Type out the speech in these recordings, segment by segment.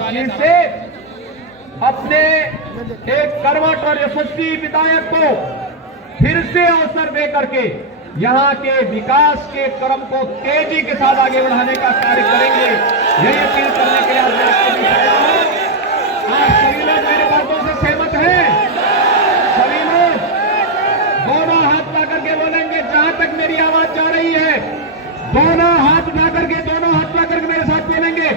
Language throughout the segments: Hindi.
सीट से अपने एक कर्मठ और यशस्वी विधायक को फिर से अवसर दे करके यहां के विकास के क्रम को तेजी के साथ आगे बढ़ाने का कार्य करेंगे। यही अपील करने के लिए आज मैं आपके बीच आया हूं। आप सभी लोग मेरे बातों से सहमत हैं? सभी लोग दोनों हाथ उठा करके बोलेंगे, जहां तक मेरी आवाज जा रही है दोनों हाथ उठा करके मेरे साथ बोलेंगे,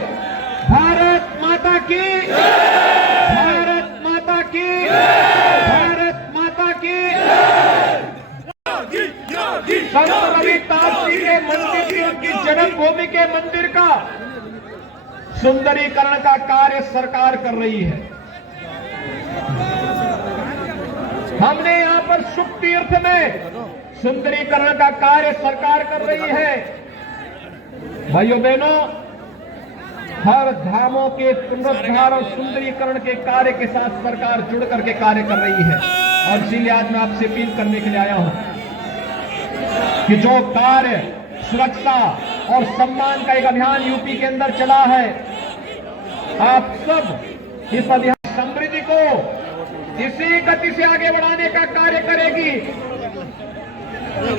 भारत माता की, भारत माता की, भारत माता की। संत रविदास जी के मंदिर की, उनकी जन्मभूमि के मंदिर का सुंदरीकरण का कार्य सरकार कर रही है। हमने यहां पर सुख तीर्थ में सुंदरीकरण का कार्य सरकार कर रही है। भाइयों बहनों, हर धामों के पुनरुद्धार और सुंदरीकरण के कार्य के साथ सरकार जुड़ करके कार्य कर रही है। और इसीलिए आज मैं आपसे अपील करने के लिए आया हूं कि जो कार्य सुरक्षा और सम्मान का एक अभियान यूपी के अंदर चला है, आप सब इस अभियान समृद्धि को इसी गति से आगे बढ़ाने का कार्य करेगी।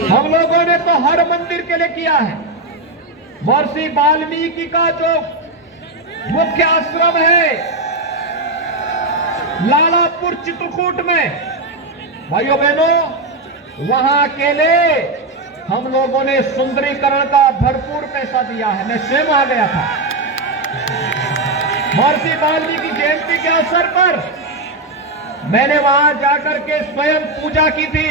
हम लोगों ने तो हर मंदिर के लिए किया है। महर्षि वाल्मीकि का जो मुख्य आश्रम है लालापुर चित्रकूट में, भाइयों बहनों, वहां के लिए हम लोगों ने सुंदरीकरण का भरपूर पैसा दिया है। मैं स्वयं वहां गया था। महर्षि वाल्मीकि जयंती के अवसर पर मैंने वहां जाकर के स्वयं पूजा की थी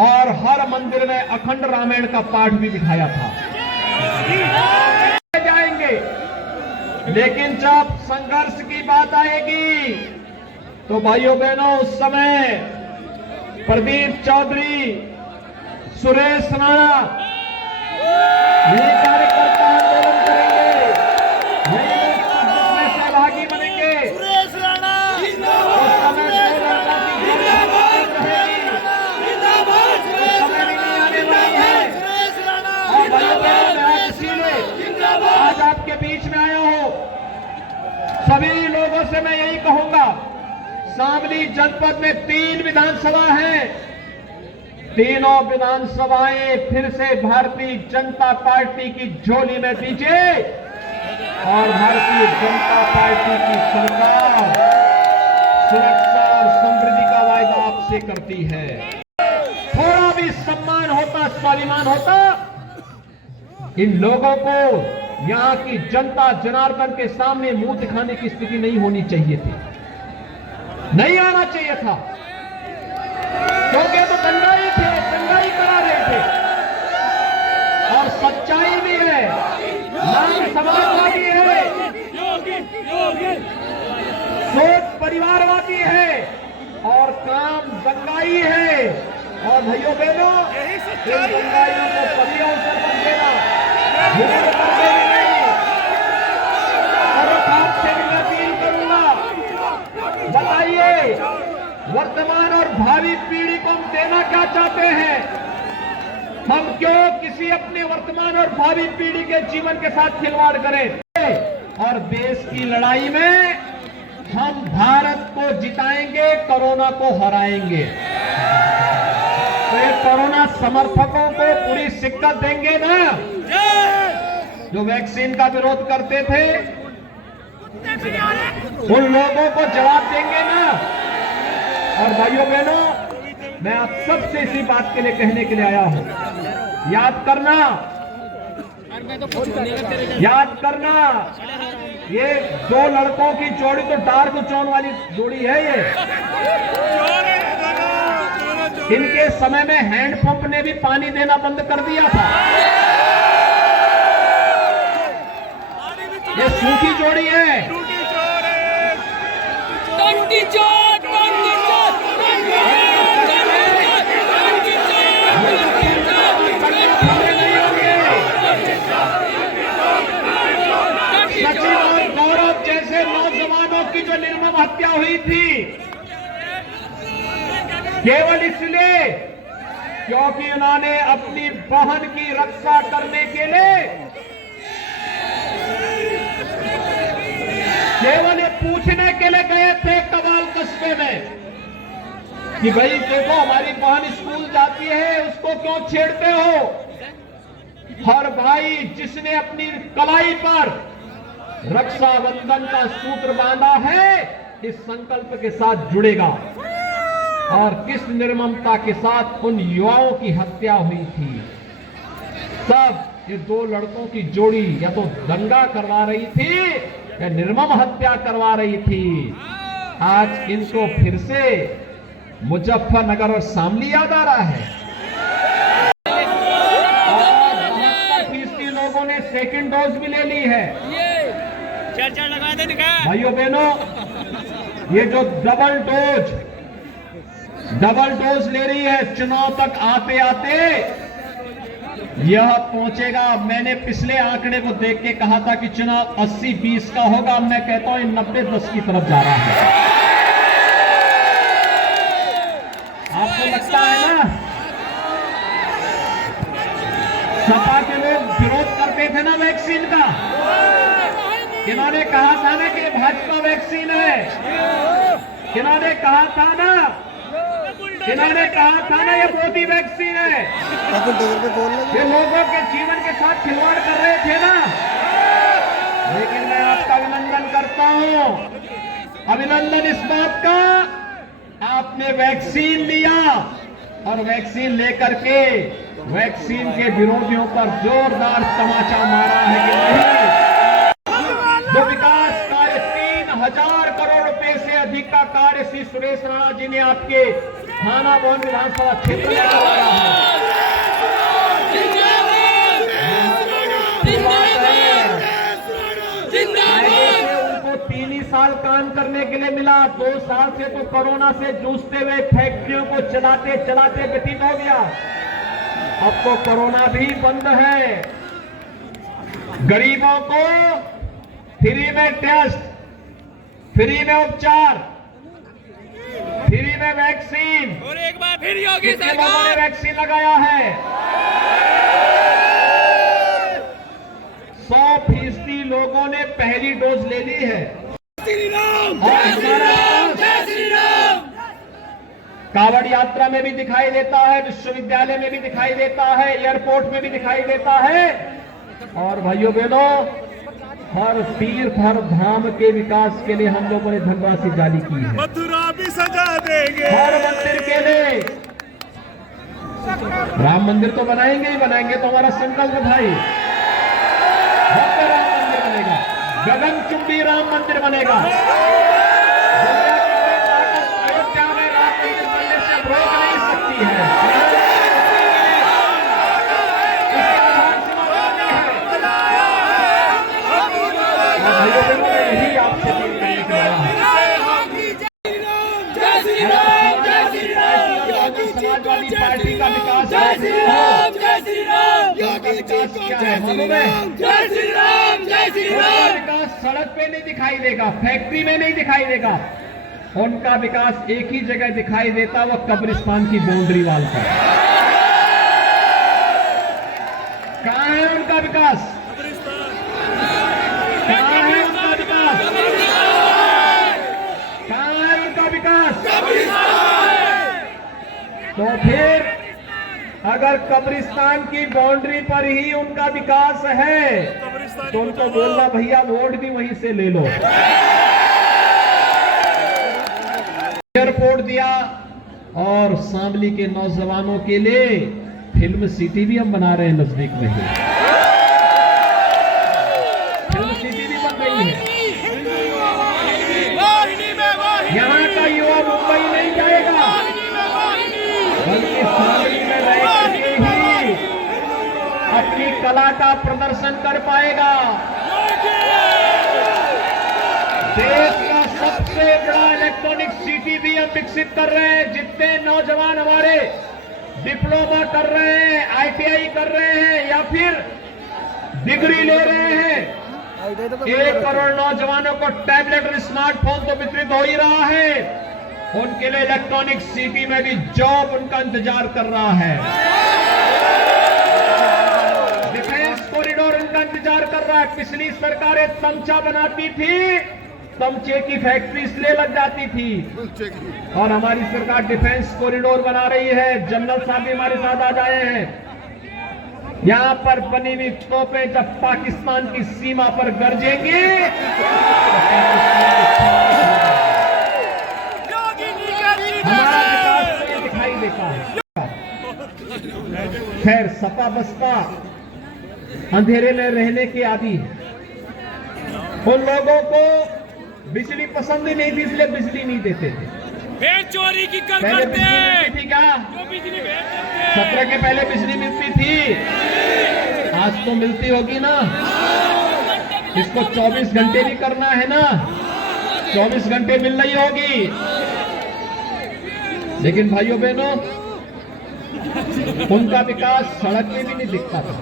और हर मंदिर में अखंड रामायण का पाठ भी बिठाया था। जाएंगे, लेकिन जब संघर्ष की बात आएगी तो भाइयों बहनों, उस समय प्रदीप चौधरी, सुरेश राणा यही कार्यकर्ता आंदोलन करेंगे, यही लोग इसमें सहभागी बनेंगे। सुरेश राणा उस समय आज आपके बीच में आया हूं। सभी लोगों से मैं यही कहूंगा, शामली जनपद में 3 विधानसभा हैं। तीनों विधानसभाएं फिर से भारतीय जनता पार्टी की झोली में दीजिए और भारतीय जनता पार्टी की सरकार सुरक्षा और समृद्धि का वायदा आपसे करती है। थोड़ा भी सम्मान होता, स्वाभिमान होता, इन लोगों को यहां की जनता जनार्दन के सामने मुंह दिखाने की स्थिति नहीं होनी चाहिए थी, नहीं आना चाहिए था, क्योंकि तो दंगाई थे, दंगाई करा रहे थे। और सच्चाई भी है, नाम समाजवादी है, सोच परिवारवादी है और काम दंगाई है। और भाइयों बहनों, इन दंगाइयों को कभी अवसर मत देना, आपसे भी मैं अपील करूंगा, बताइए वर्तमान और भावी पीढ़ी को हम देना क्या चाहते हैं? हम क्यों किसी अपने वर्तमान और भावी पीढ़ी के जीवन के साथ खिलवाड़ करें? और देश की लड़ाई में हम भारत को जिताएंगे, कोरोना को हराएंगे। तो ये कोरोना समर्थकों को पूरी शिक्कत देंगे ना, जो वैक्सीन का विरोध करते थे, उन लोगों को जवाब देंगे ना। और भाइयों बहनों, मैं आप सबसे इसी बात के लिए कहने के लिए आया हूं, याद करना, याद करना, ये 2 लड़कों की जोड़ी तो डार्क जोन वाली जोड़ी है। ये इनके समय में हैंडपंप ने भी पानी देना बंद कर दिया था। ये सूखी जोड़ी है। सचिन और गौरव जैसे नौजवानों की जो निर्मम हत्या हुई थी, केवल इसलिए क्योंकि उन्होंने अपनी बहन की रक्षा करने के लिए केवल ये पूछने के लिए गए थे कबाल कस्बे में कि भाई देखो हमारी बहन स्कूल जाती है, उसको क्यों छेड़ते हो। हर भाई जिसने अपनी कलाई पर रक्षाबंधन का सूत्र बांधा है, इस संकल्प के साथ जुड़ेगा। और किस निर्ममता के साथ उन युवाओं की हत्या हुई थी। सब ये दो लड़कों की जोड़ी या तो दंगा करवा रही थी या निर्मम हत्या करवा रही थी। आज इनको फिर से मुजफ्फरनगर और शामली याद आ रहा है। और 72% लोगों ने सेकंड डोज भी ले ली है। चर्चा लगा दे भाइयों बहनों, ये जो डबल डोज ले रही है, चुनाव तक आते आते यह पहुंचेगा। मैंने पिछले आंकड़े को देख के कहा था कि चुनाव 80-20 का होगा। मैं कहता हूं 90-10 की तरफ जा रहा है। आपको लगता है ना, सपा के लोग विरोध करते थे ना वैक्सीन का, किन्होंने कहा था ना कि भाजपा वैक्सीन है, किन्होंने कहा था ना ये मोदी वैक्सीन है। ये लोगों के जीवन के साथ खिलवाड़ कर रहे थे ना। लेकिन मैं आपका अभिनंदन करता हूं, अभिनंदन इस बात का, आपने वैक्सीन लिया और वैक्सीन लेकर के वैक्सीन के विरोधियों पर जोरदार तमाचा मारा है कि नहीं। जो विकास कार्य 3000 करोड़ रुपए से अधिक का कार्य श्री सुरेश राणा जी ने आपके थाना भवन विधानसभा क्षेत्र में करवाया है। उनको 3 ही साल काम करने के लिए मिला। 2 साल से तो कोरोना से जूझते हुए फैक्ट्रियों को चलाते चलाते व्यतीत हो गया। अब तो कोरोना भी बंद है। गरीबों को फ्री में टेस्ट, फ्री में उपचार, फ्री में वैक्सीन, और एक बार फिर योगी कितने लोगों ने वैक्सीन लगाया है? 100% लोगों ने पहली डोज ले ली है। कावड़ यात्रा में भी दिखाई देता है, विश्वविद्यालय में भी दिखाई देता है, एयरपोर्ट में भी दिखाई देता है। और भाइयों बहनों, हर तीर्थ हर धाम के विकास के लिए हम लोगों ने धनराशि जारी की है। मथुरा भी सजा देंगे। हर मंदिर के लिए राम मंदिर तो बनाएंगे ही बनाएंगे, तो हमारा संकल्प भाई, भव्य राम मंदिर बनेगा, गगनचुंबी राम मंदिर बनेगा। अयोध्या में राम मंदिर बनने से रोक नहीं सकती है। यही आपसे अपील करने के समाजवादी पार्टी का विकास क्या है मालूम है? विकास सड़क पे नहीं दिखाई देगा, फैक्ट्री में नहीं दिखाई देगा। उनका विकास एक ही जगह दिखाई देता, वो कब्रिस्तान की बाउंड्री वाल पर। कहां है उनका विकास? कहां है उनका विकास? कहां है उनका विकास? तो फिर अगर कब्रिस्तान की बाउंड्री पर ही उनका विकास है, तो उनको बोलना भैया वोट भी वहीं से ले लो। एयरपोर्ट दिया और शामली के नौजवानों के लिए फिल्म सिटी भी हम बना रहे हैं नजदीक में ही। फिल्म सिटी भी बन रही है। यहाँ का युवा मुंबई नहीं जाएगा, बल्कि शामली में रह करके ही अपनी कला का प्रदर्शन कर पाएगा। देश का सबसे बड़ा इलेक्ट्रॉनिक सिटी भी हम विकसित कर रहे हैं। जितने नौजवान हमारे डिप्लोमा कर रहे हैं, ITI कर रहे हैं या फिर डिग्री ले रहे हैं, 1 करोड़ नौजवानों को टैबलेट और स्मार्टफोन तो वितरित हो ही रहा है। उनके लिए इलेक्ट्रॉनिक सिटी में भी जॉब उनका इंतजार कर रहा है। डिफेंस कॉरिडोर उनका इंतजार कर रहा है। पिछली सरकारें तमचा बनाती थी तमचे की फैक्ट्री इसलिए लग जाती थी। और हमारी सरकार डिफेंस कॉरिडोर बना रही है। जनरल साहब भी हमारे साथ आ जाए हैं। यहां पर बनी हुई तोपें जब पाकिस्तान की सीमा पर गरजेंगी हमारा विकास तो ये दिखाई देता है। खैर, सपा बसपा अंधेरे में रहने की आदी है। उन लोगों को बिजली पसंद ही नहीं थी, इसलिए बिजली नहीं देते थे। भेड़ चोरी की कर पहले करते बिजली मिलती थी क्या? जो बिजली भेड़ करते 17 के पहले बिजली मिलती थी। आज तो मिलती होगी ना। इसको 24 घंटे भी करना है ना, 24 घंटे मिल रही होगी। लेकिन भाइयों बहनों, उनका विकास सड़क में भी नहीं दिखता था।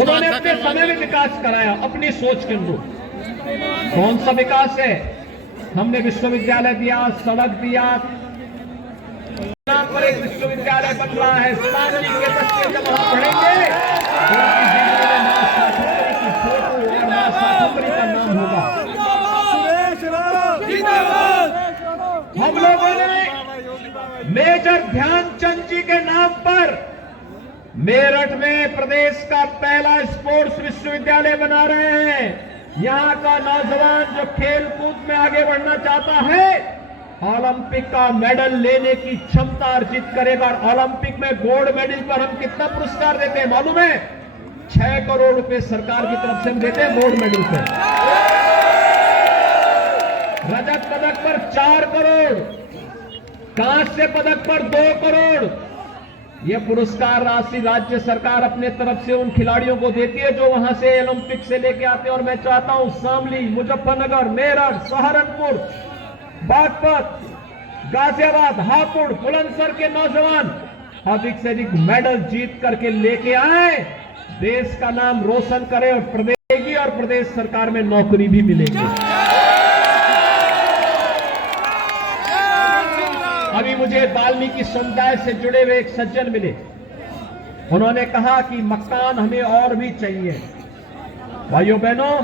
उन्होंने अपने समय में विकास कराया अपनी सोच के अनुरूप। कौन सा विकास है? हमने विश्वविद्यालय दिया, सड़क दिया। नाम पर एक विश्वविद्यालय बन रहा है। शामली के बच्चे जब वहां पढ़ेंगे तो उनकी जिंदगी में मां शाकंभरी की फोटो और मां शाकंभरी का नाम होगा। हम लोगों ने मेजर ध्यानचंद जी के नाम पर मेरठ में प्रदेश का पहला स्पोर्ट्स विश्वविद्यालय बना रहे हैं। यहां का नौजवान जो खेल कूद में आगे बढ़ना चाहता है, ओलंपिक का मेडल लेने की क्षमता अर्जित करेगा। और ओलंपिक में गोल्ड मेडल पर हम कितना पुरस्कार देते हैं मालूम है? 6 करोड़ रुपए सरकार की तरफ से हम देते हैं गोल्ड मेडल पर। रजत पदक पर 4 करोड़, कांस्य पदक पर 2 करोड़। यह पुरस्कार राशि राज्य सरकार अपने तरफ से उन खिलाड़ियों को देती है जो वहां से ओलंपिक से लेके आते हैं। और मैं चाहता हूं शामली, मुजफ्फरनगर, मेरठ, सहारनपुर, बागपत, गाजियाबाद, हापुड़, बुलंदशहर के नौजवान अधिक से अधिक मेडल जीत करके लेके आए, देश का नाम रोशन करें और प्रदेश सरकार में नौकरी भी मिलेगी। अभी मुझे वाल्मीकि समुदाय से जुड़े हुए एक सज्जन मिले। उन्होंने कहा कि मकान हमें और भी चाहिए। भाइयों बहनों,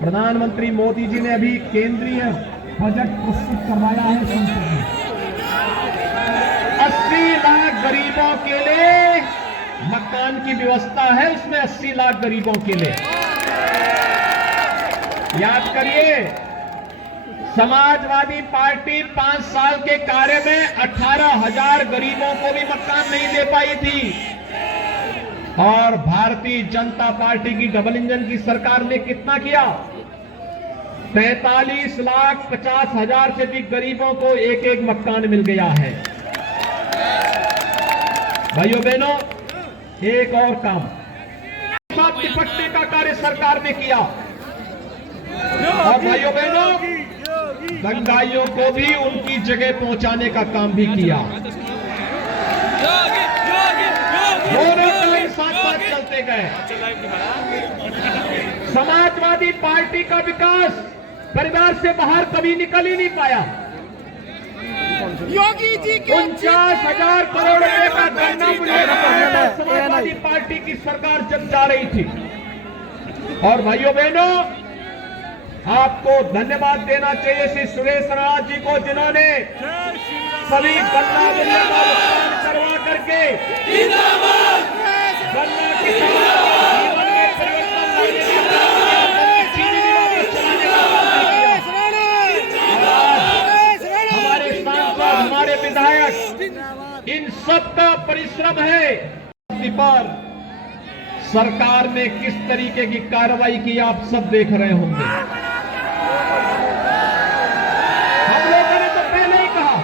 प्रधानमंत्री मोदी जी ने अभी केंद्रीय बजट प्रस्तुत करवाया है संसद में। 80 लाख गरीबों के लिए मकान की व्यवस्था है। उसमें 80 लाख गरीबों के लिए। याद करिए, समाजवादी पार्टी 5 साल के कार्य में 18,000 गरीबों को भी मकान नहीं दे पाई थी। और भारतीय जनता पार्टी की डबल इंजन की सरकार ने कितना किया? 43,50,000 से अधिक गरीबों को एक एक मकान मिल गया है। भाइयों बहनों, एक और काम साथ निपटने का कार्य सरकार ने किया। और भाइयों बहनों, दंगाइयों को भी उनकी जगह पहुंचाने का काम भी किया। दोनों काम साथ साथ चलते गए। समाजवादी पार्टी का विकास परिवार से बाहर कभी निकल ही नहीं पाया। योगी जी के 49,000 करोड़ रुपए का गन्ना मूल्य समाजवादी पार्टी की सरकार जब जा रही थी। और भाइयों बहनों, आपको धन्यवाद देना चाहिए श्री सुरेश राणा जी को, जिन्होंने सभी गन्ना मूल्य का भुगतान करवा करके गन्ना किसानों के जीवन में परिवर्तन लाने का काम किया, चीनी मिलों को चलाने का काम किया। हमारे सांसद, हमारे विधायक, इन सबका परिश्रम है। पर सरकार ने किस तरीके की कार्रवाई की आप सब देख रहे होंगे। हम लोगों ने तो पहले ही कहा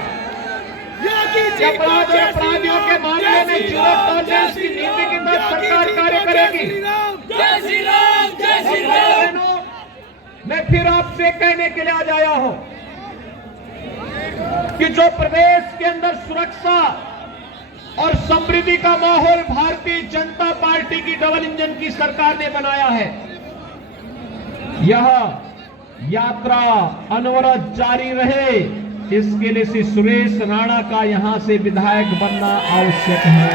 कि अपराधियों के मामले में जीरो टॉलरेंस की नीति के तहत सरकार कार्य करेगी। जय श्री राम, जय श्री राम। मैं फिर आपसे कहने के लिए आज आया हूं कि जो प्रदेश के अंदर सुरक्षा और समृद्धि का माहौल भारतीय जनता पार्टी की डबल इंजन की सरकार ने बनाया है, यह यात्रा अनवरत जारी रहे, इसके लिए श्री सुरेश राणा का यहां से विधायक बनना आवश्यक है।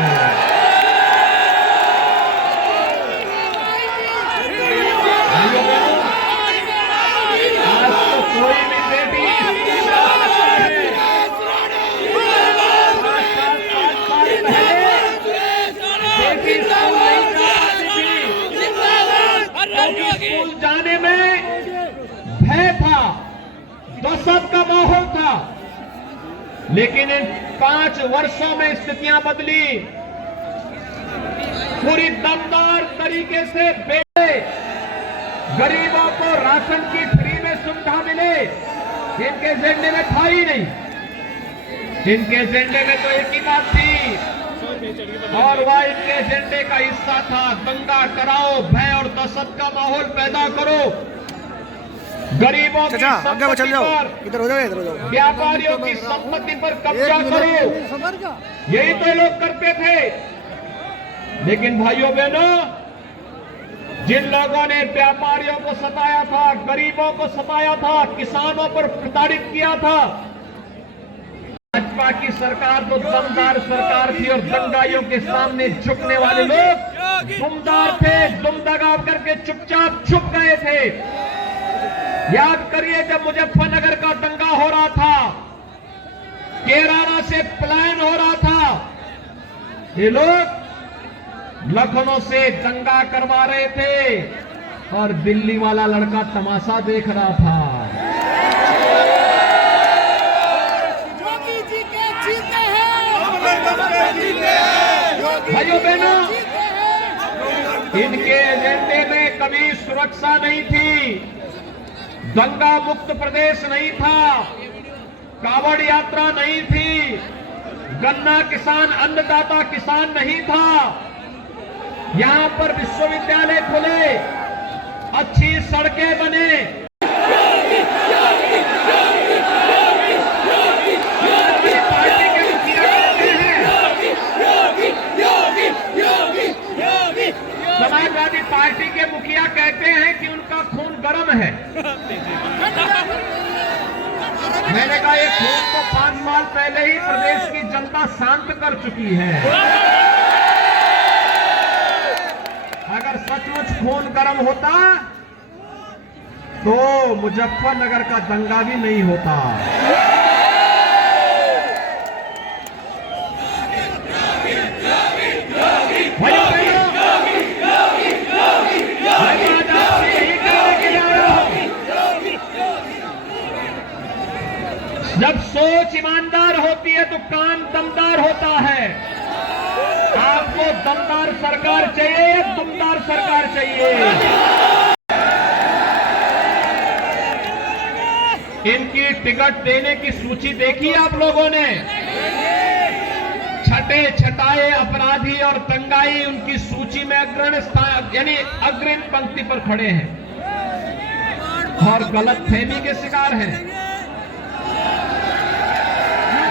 स्कूल जाने में भय था, दहशत का माहौल था। लेकिन इन 5 वर्षों में स्थितियां बदली। पूरी दमदार तरीके से बेटे गरीबों को राशन की फ्री में सुविधा मिले, इनके एजेंडे में था ही नहीं। इनके एजेंडे में तो एक ही बात थी, और वह इनके एजेंडे का हिस्सा था, दंगा कराओ, भय और दहशत का माहौल पैदा करो, गरीबों की संपत्ति पर, इधर हो जाओ। व्यापारियों की संपत्ति पर कब्जा करो, यही तो लोग करते थे। लेकिन भाइयों बहनों, जिन लोगों ने व्यापारियों को सताया था, गरीबों को सताया था, किसानों पर प्रताड़ित किया था, भाजपा की सरकार तो दमदार सरकार थी और दंगाइयों के सामने झुकने वाले लोग दुमदार थे, दुमदगा करके चुपचाप छुप गए थे। याद करिए, जब मुजफ्फरनगर का दंगा हो रहा था, केराला से पलायन हो रहा था, ये लोग लखनऊ से दंगा करवा रहे थे और दिल्ली वाला लड़का तमाशा देख रहा था। योगी जी के जीते हैं, भाइयों बहनों, इनके एजेंडे में कभी सुरक्षा नहीं थी, दंगा मुक्त प्रदेश नहीं था, कावड़ यात्रा नहीं थी, गन्ना किसान अन्नदाता किसान नहीं था। यहां पर विश्वविद्यालय खुले, अच्छी सड़कें बने, पार्टी के मुखिया कहते हैं, समाजवादी पार्टी के मुखिया कहते हैं कि उनका खून गर्म है। मैंने कहा, ये खून तो 5 साल पहले ही प्रदेश की जनता शांत कर चुकी है। अगर सचमुच खून गर्म होता तो मुजफ्फरनगर का दंगा भी नहीं होता। भाइयों बहनों, आज आपसे यही कहने के लिए आया हूं, जब सोच ईमानदार होती है तो काम दमदार होता है। आपको दमदार सरकार चाहिए या दुमदार सरकार चाहिए? इनकी टिकट देने की सूची देखी आप लोगों ने? छठे छटाए अपराधी और दंगाई उनकी सूची में अग्रणी स्थान, यानी अग्रिम पंक्ति पर खड़े हैं और गलतफहमी के शिकार हैं,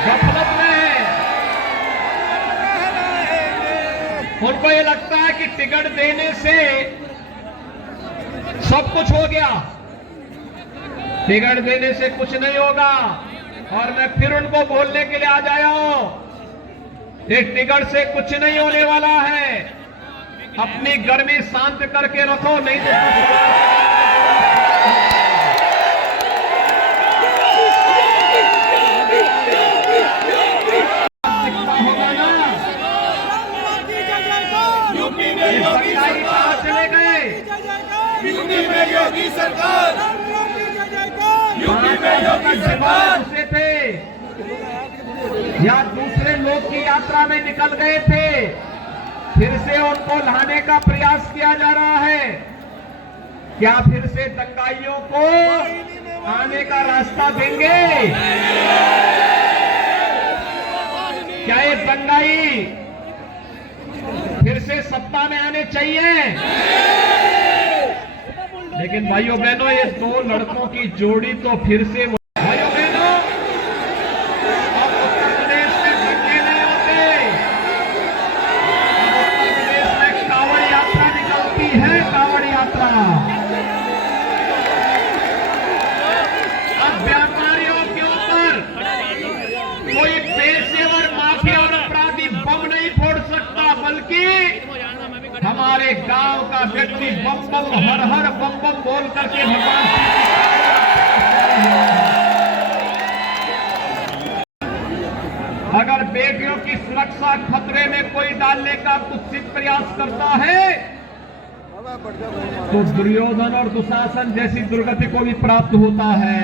गफलत में है। उनको ये लगता है कि टिकट देने से सब कुछ हो गया, टिकट देने से कुछ नहीं होगा। और मैं फिर उनको बोलने के लिए आ जाया हूं, ये टिकट से कुछ नहीं होने वाला है। अपनी गर्मी शांत करके रखो, नहीं तो चले गए। योगी सरकार, से थे या दूसरे लोग की यात्रा में निकल गए थे, फिर से उनको लाने का प्रयास किया जा रहा है। क्या फिर से दंगाइयों को आने का रास्ता देंगे? क्या ये दंगाई फिर से सत्ता में आने चाहिए? लेकिन भाइयों बहनों, ये 2 लड़कों की जोड़ी तो फिर से, भाइयों बहनों, अब उत्तर प्रदेश में दंगे नहीं होते, अब उत्तर प्रदेश में कावड़ यात्रा निकलती है, कावड़ यात्रा। अब व्यापारियों के ऊपर कोई पेशेवर माफिया और अपराधी बम नहीं फोड़ सकता, बल्कि हमारे गांव का व्यक्ति बम बम हर हर बम बम बोल करके भगवान अगर बेटियों की सुरक्षा खतरे में कोई डालने का कुत्सित प्रयास करता है तो दुर्योधन और दुशासन जैसी दुर्गति को भी प्राप्त होता है।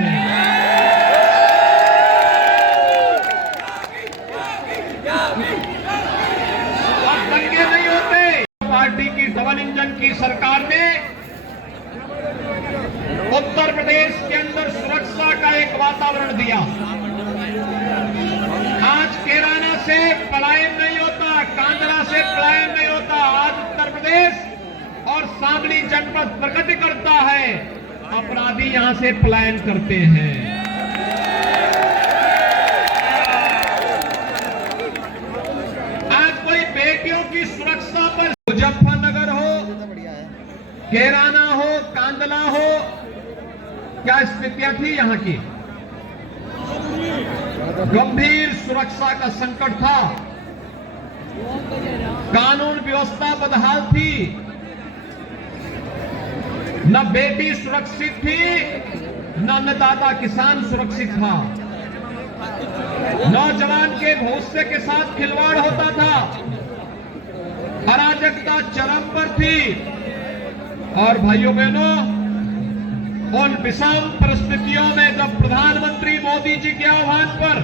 अब दंगे नहीं होते। पार्टी की डबल इंजन की सरकार ने उत्तर प्रदेश के अंदर सुरक्षा का एक वातावरण दिया। आज कैराना से पलायन नहीं होता, कांदला से पलायन नहीं होता। आज उत्तर प्रदेश और शामली जनपद प्रगति करता है, अपराधी यहां से पलायन करते हैं। आज कोई बेटियों की सुरक्षा पर मुजफ्फरनगर हो, कैराना हो, कांदला हो, क्या स्थितियां थी यहां की? गंभीर सुरक्षा का संकट था, कानून व्यवस्था बदहाल थी, न बेटी सुरक्षित थी, न अन्नदाता किसान सुरक्षित था। नौजवान के भविष्य के साथ खिलवाड़ होता था, अराजकता चरम पर थी। और भाइयों बहनों, उन विषम परिस्थितियों में जब प्रधानमंत्री मोदी जी के आह्वान पर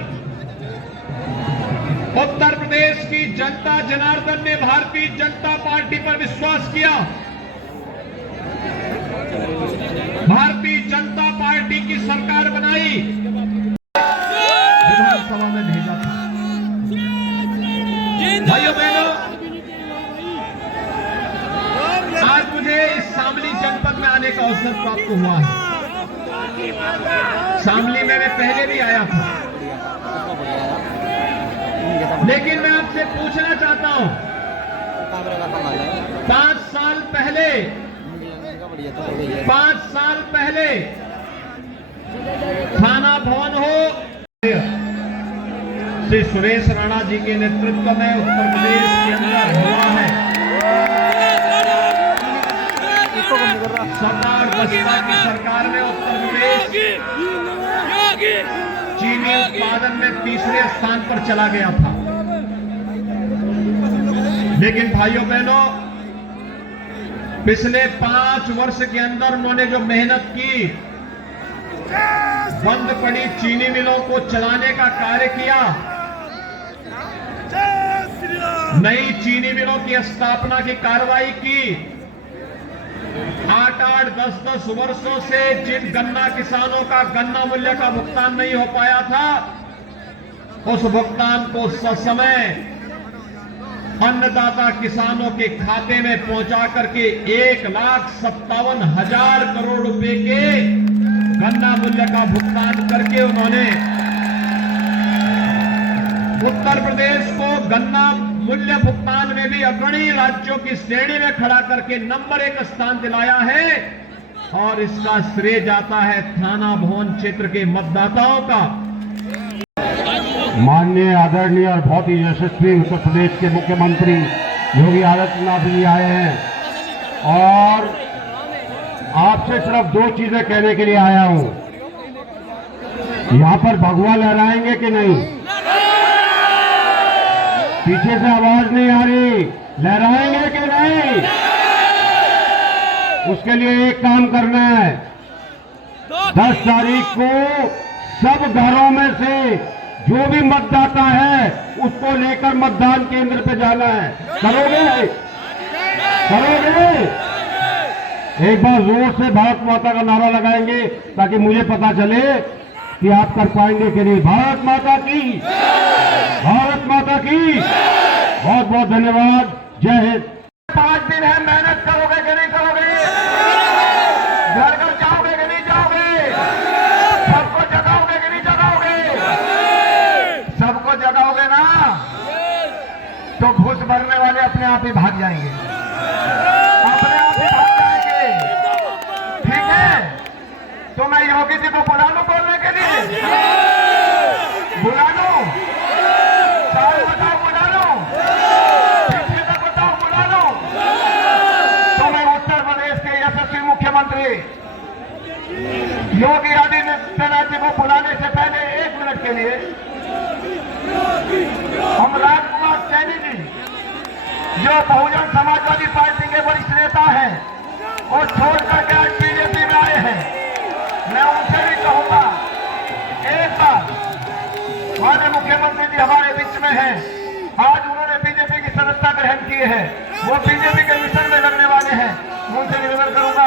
उत्तर प्रदेश की जनता जनार्दन ने भारतीय जनता पार्टी पर विश्वास किया, भारतीय जनता पार्टी की सरकार बनाई, विधानसभा में भेजा था। भाइयों बहनों, आज मुझे इस शामली जनपद में आने का अवसर प्राप्त हुआ है। शामली में मैं पहले भी आया था, लेकिन मैं आपसे पूछना चाहता हूं, 5 साल पहले थाना भवन हो, श्री सुरेश राणा जी के नेतृत्व में उत्तर प्रदेश के अंदर हुआ है। सरदार बसपा की सरकार में उत्तर प्रदेश चीनी उत्पादन में तीसरे स्थान पर चला गया था। लेकिन भाइयों बहनों, पिछले 5 वर्ष के अंदर उन्होंने जो मेहनत की, बंद पड़ी चीनी मिलों को चलाने का कार्य किया, नई चीनी मिलों की स्थापना की कार्रवाई की, 8-8, 10-10 वर्षों से जिन गन्ना किसानों का गन्ना मूल्य का भुगतान नहीं हो पाया था, उस भुगतान को ससमय अन्नदाता किसानों के खाते में पहुंचा करके 1,57,000 करोड़ रुपए के गन्ना मूल्य का भुगतान करके उन्होंने उत्तर प्रदेश को गन्ना मूल्य भुगतान में भी अग्रणी राज्यों की श्रेणी में खड़ा करके नंबर 1 स्थान दिलाया है। और इसका श्रेय जाता है थाना भवन क्षेत्र के मतदाताओं का। माननीय, आदरणीय और बहुत ही यशस्वी उत्तर प्रदेश के मुख्यमंत्री योगी आदित्यनाथ जी आए हैं और आपसे सिर्फ 2 चीजें कहने के लिए आया हूं। यहां पर भगवा लहराएंगे कि नहीं? पीछे से आवाज नहीं आ रही, लहराएंगे कि नहीं? उसके लिए एक काम करना है, 10 तारीख को सब घरों में से जो भी मतदाता है उसको लेकर मतदान केंद्र पे जाना है। करोगे? एक बार जोर से भारत माता का नारा लगाएंगे ताकि मुझे पता चले कि आप कर पाएंगे कि नहीं। भारत माता की, भारत माता की। बहुत बहुत धन्यवाद। जय हिंद। 5 दिन है, मेहनत करोगे कि नहीं करोगे? घर घर जाओगे कि नहीं जाओगे? सबको जगाओगे कि नहीं जगाओगे? सबको जगाओगे ना, तो घूस भरने वाले अपने आप ही भाग जाएंगे, अपने आप ही भाग जाएंगे। ठीक है, तो मैं योगी जी को बुला लूं बोलने के लिए? बुला लूं? साल बताओ, बुला लूं? पीछे तक बताओ, बुला लूं? तो मैं उत्तर प्रदेश के यशस्वी मुख्यमंत्री योगी आदित्यनाथ जी को बुलाने से पहले 1 मिनट के लिए हम राजकुमार सैनी जी, जो बहुजन समाजवादी पार्टी के वरिष्ठ नेता हैं, और छोड़ करके आज बीजेपी में आए हैं। मैं उनसे भी कहूंगा, एक बार माननीय मुख्यमंत्री जी हमारे बीच में हैं, आज उन्होंने बीजेपी की सदस्यता ग्रहण की है, वो बीजेपी के मिशन में लगने वाले हैं। उनसे निवेदन करूंगा